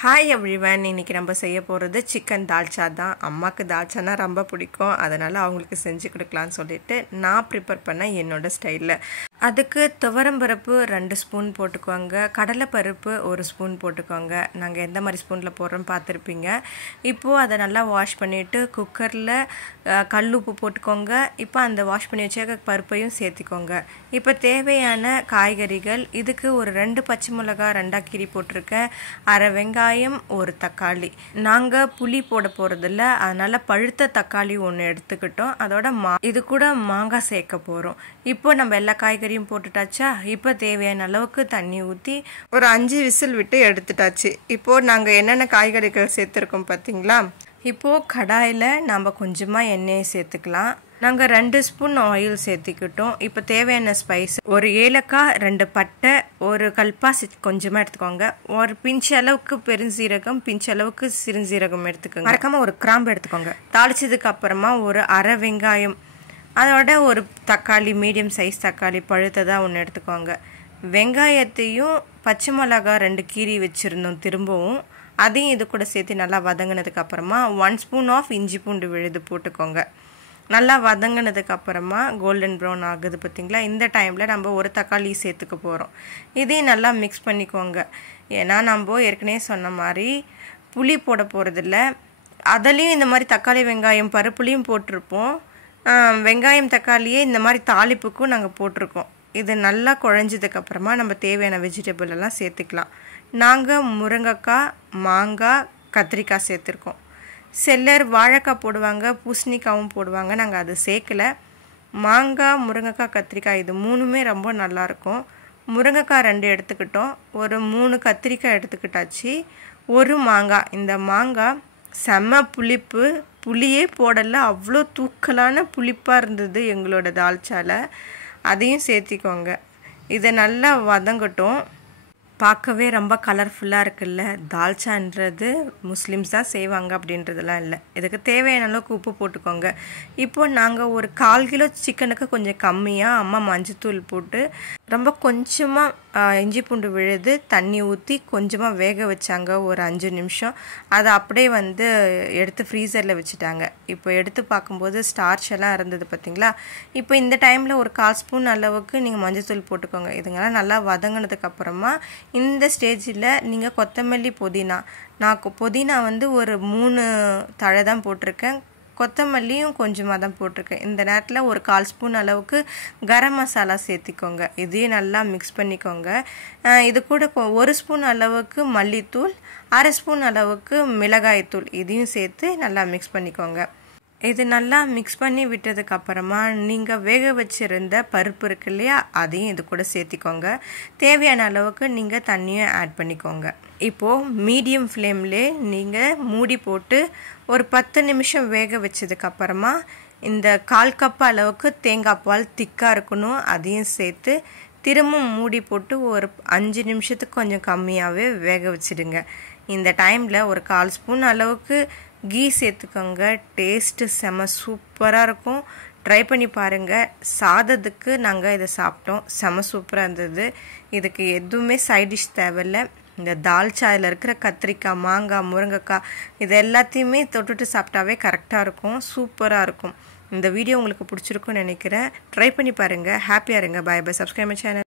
Hi everyone, இன்றைக்கி நம்ம செய்ய போகிறது சிக்கன் தால்ச்சா தான். அம்மாவுக்கு தால்ச்சானா ரொம்ப பிடிக்கும், அதனால் அவங்களுக்கு செஞ்சு கொடுக்கலான்னு சொல்லிட்டு நான் ப்ரிப்பேர் பண்ணேன் என்னோடய ஸ்டைலில். அதுக்கு துவரம்பருப்பு 2 ஸ்பூன் போட்டுக்கோங்க, கடலைப்பருப்பு 1 ஸ்பூன் போட்டுக்கோங்க. நாங்கள் எந்த மாதிரி ஸ்பூனில் போடுறோன்னு பார்த்துருப்பீங்க. இப்போது அதை நல்லா வாஷ் பண்ணிவிட்டு குக்கரில் கல் உப்பு போட்டுக்கோங்க. இப்போ அந்த வாஷ் பண்ணி வச்ச பருப்பையும் சேர்த்துக்கோங்க. இப்போ தேவையான காய்கறிகள், இதுக்கு ஒரு 2 பச்சை மிளகா 2ஆக கீறி போட்டிருக்கேன், அரை வெங்காயம், 1 தக்காளி. நாங்கள் புளி போட போகிறதில்ல, அதனால் பழுத்த தக்காளி 1 எடுத்துக்கிட்டோம். அதோட இது கூட மாங்காய் சேர்க்க போகிறோம். இப்போ நம்ம எல்லா காய்கறியும் போட்டுட்டாச்சா. இப்போ தேவையான அளவுக்கு தண்ணி ஊற்றி ஒரு 5 விசில் விட்டு எடுத்துட்டாச்சு. இப்போது நாங்கள் என்னென்ன காய்கறிகள் சேர்த்துருக்கோம் பார்த்தீங்களா. இப்போது கடாயில் நம்ம கொஞ்சமாக எண்ணெயை சேர்த்துக்கலாம். நாங்கள் 2 ஸ்பூன் ஆயில் சேர்த்துக்கிட்டோம். இப்போ தேவையான ஸ்பைஸ், ஒரு ஏலக்காய், 2 பட்டை, ஒரு கல்பாசி கொஞ்சமாக எடுத்துக்கோங்க, ஒரு பிஞ்சு அளவுக்கு பெருஞ்சீரகம், பிஞ்சு அளவுக்கு சிறுஞ்சீரகம் எடுத்துக்கோங்க, மறக்காமல் ஒரு கிராம்பு எடுத்துக்கோங்க. தாளிச்சதுக்கு அப்புறமா ஒரு அரை வெங்காயம், அதோட ஒரு தக்காளி, மீடியம் சைஸ் தக்காளி பழுத்ததாக 1 எடுத்துக்கோங்க. வெங்காயத்தையும் பச்சை மிளகா 2 கீறி வச்சுருந்தோம் திரும்பவும், அதையும் இது கூட சேர்த்து நல்லா வதங்கினதுக்கு அப்புறமா 1 ஸ்பூன் ஆஃப் இஞ்சி பூண்டு விழுது போட்டுக்கோங்க. நல்லா வதங்கினதுக்கு அப்புறமா கோல்டன் ப்ரௌன் ஆகுது பார்த்தீங்களா. இந்த டைமில் நம்ம ஒரு தக்காளி சேர்த்துக்க போகிறோம். இதையும் நல்லா மிக்ஸ் பண்ணிக்கோங்க. ஏன்னா நம்ம ஏற்கனவே சொன்ன மாதிரி புளி போட போகிறதில்ல, அதுலேயும் இந்த மாதிரி தக்காளி வெங்காயம் பருப்புலையும் போட்டிருப்போம். வெங்காயம் தக்காளியே இந்த மாதிரி தாளிப்புக்கும் நாங்கள் போட்டிருக்கோம். இது நல்லா குழஞ்சதுக்கப்புறமா நம்ம தேவையான வெஜிடபிள் எல்லாம் சேர்த்துக்கலாம். நாங்கள் முருங்கைக்காய், மாங்காய், கத்திரிக்காய் சேர்த்துருக்கோம். சிலர் வாழைக்காய் போடுவாங்க, பூசணிக்காவும் போடுவாங்க, நாங்கள் அது சேர்க்கலை. மாங்காய், முருங்கைக்காய், கத்திரிக்காய் இது 3மே ரொம்ப நல்லாயிருக்கும். முருங்கைக்காய் 2 எடுத்துக்கிட்டோம், ஒரு 3 கத்திரிக்காய் எடுத்துக்கிட்டாச்சு, ஒரு மாங்காய். இந்த மாங்காய் செம்ம புளிப்பு, புளியே போடலை, அவ்வளோ தூக்கலான புளிப்பாக இருந்தது எங்களோட தால்ச்சாவில். அதையும் சேர்த்திக்கோங்க. இதை நல்லா வதங்கட்டும். பார்க்கவே ரொம்ப கலர்ஃபுல்லாக இருக்குல்ல. தால்ச்சான்றது முஸ்லீம்ஸ் தான் செய்வாங்க அப்படின்றதெல்லாம் இல்லை. இதுக்கு தேவையான அளவுக்கு உப்பு போட்டுக்கோங்க. இப்போது நாங்கள் ஒரு 1/4 கிலோ சிக்கனுக்கு கொஞ்சம் கம்மியாக அம்மா மஞ்சத்தூள் போட்டு ரொம்ப கொஞ்சமாக இஞ்சி பூண்டு விழுது தண்ணி ஊற்றி கொஞ்சமாக வேக வச்சாங்க ஒரு 5 நிமிஷம். அதை அப்படியே எடுத்து ஃப்ரீசரில் வச்சுட்டாங்க. இப்போ எடுத்து பார்க்கும்போது ஸ்டார்ச் எல்லாம் இருந்தது பார்த்தீங்களா. இப்போ இந்த டைமில் ஒரு 1/4 ஸ்பூன் அளவுக்கு நீங்கள் மஞ்சத்தூள் போட்டுக்கோங்க. இதுங்கெல்லாம் நல்லா வதங்கினதுக்கப்புறமா இந்த ஸ்டேஜில் நீங்கள் கொத்தமல்லி, புதினா, நான் புதினா ஒரு 3 தழை தான் போட்டிருக்கேன், கொத்தமல்லியும் கொஞ்சமாக தான் போட்டிருக்கேன். இந்த நேரத்தில் ஒரு 1/4 ஸ்பூன் அளவுக்கு கரம் மசாலா சேர்த்திக்கோங்க. இதையும் நல்லா மிக்ஸ் பண்ணிக்கோங்க. இது கூட 1 ஸ்பூன் அளவுக்கு மல்லித்தூள், அரை ஸ்பூன் அளவுக்கு மிளகாய்த்தூள், இதையும் சேர்த்து நல்லா மிக்ஸ் பண்ணிக்கோங்க. இது நல்லா மிக்ஸ் பண்ணி விட்டதுக்கப்புறமா நீங்கள் வேக வச்சுருந்த பருப்பு இருக்கு இல்லையா, அதையும் இது கூட சேர்த்திக்கோங்க. தேவையான அளவுக்கு நீங்கள் தண்ணியும் ஆட் பண்ணிக்கோங்க. இப்போது மீடியம் ஃப்ளேம்லே நீங்கள் மூடி போட்டு ஒரு 10 நிமிஷம் வேக வச்சதுக்கப்புறமா இந்த 1/4 கப் அளவுக்கு தேங்காய் பால் திக்காக இருக்கணும், அதையும் சேர்த்து திரும்பவும் மூடி போட்டு ஒரு 5 நிமிஷத்துக்கு கொஞ்சம் கம்மியாகவே வேக வச்சுடுங்க. இந்த டைமில் ஒரு 1/4 ஸ்பூன் அளவுக்கு கீ சேர்த்துக்கோங்க. டேஸ்ட்டு செம சூப்பராக இருக்கும். ட்ரை பண்ணி பாருங்கள். சாதத்துக்கு நாங்கள் இதை சாப்பிட்டோம், செம சூப்பராக இருந்தது. இதுக்கு எதுவுமே சைட் டிஷ் தேவையில்லை. இந்த தால்ச்சாயில் இருக்கிற கத்திரிக்காய், மாங்காய், முருங்கைக்காய் இது எல்லாத்தையுமே தொட்டுட்டு சாப்பிட்டாவே கரெக்டாக இருக்கும், சூப்பராக இருக்கும். இந்த வீடியோ உங்களுக்கு பிடிச்சிருக்குன்னு நினைக்கிறேன். ட்ரை பண்ணி பாருங்கள். ஹாப்பியாக இருங்க. Bye bye. Subscribe my channel.